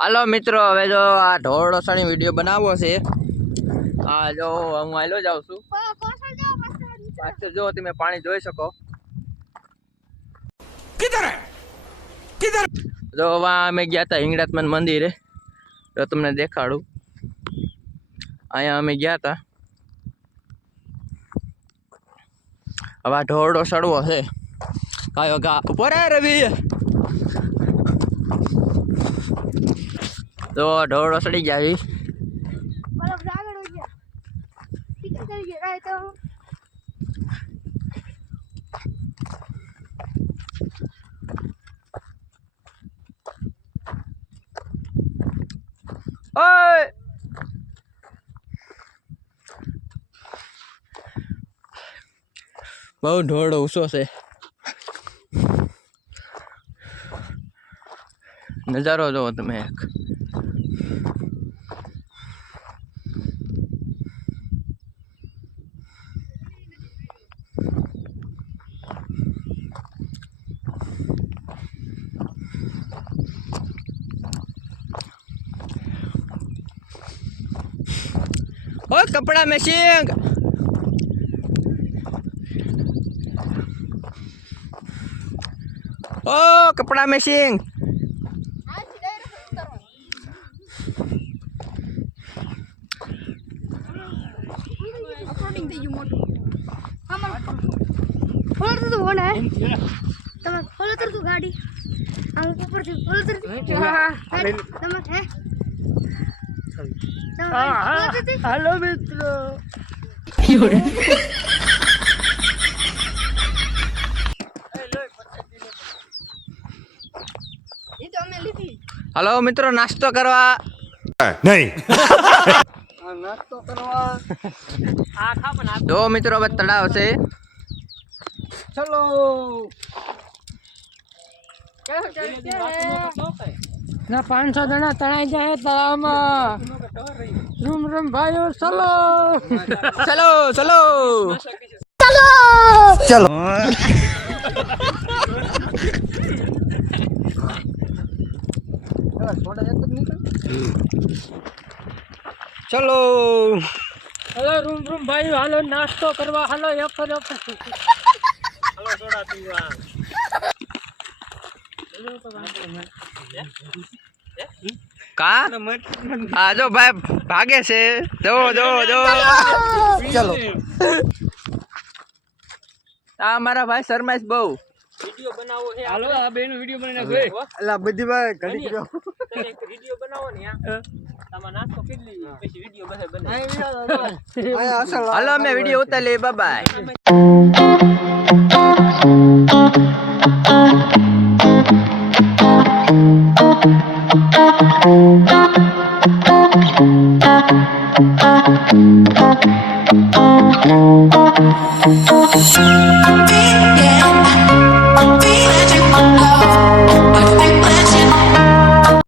હાલો મિત્રો, હવે જો આ ઢોળ ઓસાણી વિડીયો બનાવવો છે. આ જો હું હાલો જાઉં છું. પાછળ જો તમે પાણી જોઈ શકો. જો અમે ગયા હતા હિંગળાત્મા મંદિરે, તો તમને દેખાડું. અહીંયા અમે ગયા હતા. હવે આ ઢોળ ઓસાડવો છે. કાયો ગા ઉપર રવિ તો ઢોળ ઓસડી ગયા. ઓય બહુ ઢોળ ઊંચો છે. નજારો જોવો તમે એક. ઓ કપડા મેશિંગ ઓ કપડા મેશિંગ ગાડી હાલો મિત્રો. હાલો મિત્રો, નાસ્તો કરવા નહીં. નાસ્તો કરવા જો મિત્રો હવે તળાવ છે. ચલો ના 500 જણા તણાઈ જાય તળાવમાં. રૂમ રૂમ ભાઈઓ ચલો ચલો ચલો ચલો ચલો. હલો રૂમ રૂમ ભાઈઓ, હાલો નાસ્તો કરવા. હાલો એફર એફર. હાલો સોડા પીવા. કા આ જો ભાઈ ભાગે છે. જો જો જો ચલો. આ મારા ભાઈ શર્માઈશ બહુ. વિડિયો બનાવો છે. હાલો આ બેનો વિડિયો બનાવી નાખો. અલા બધી ભાઈ ઘડી ગયો. એક વિડિયો બનાવો ને યાર. તમાર નાસ્તો કરી લઈએ પછી વિડિયો બનાવી. આયા અસલ હાલો અમે વિડીયો ઉતારી લઈએ. Bye bye. Yeah.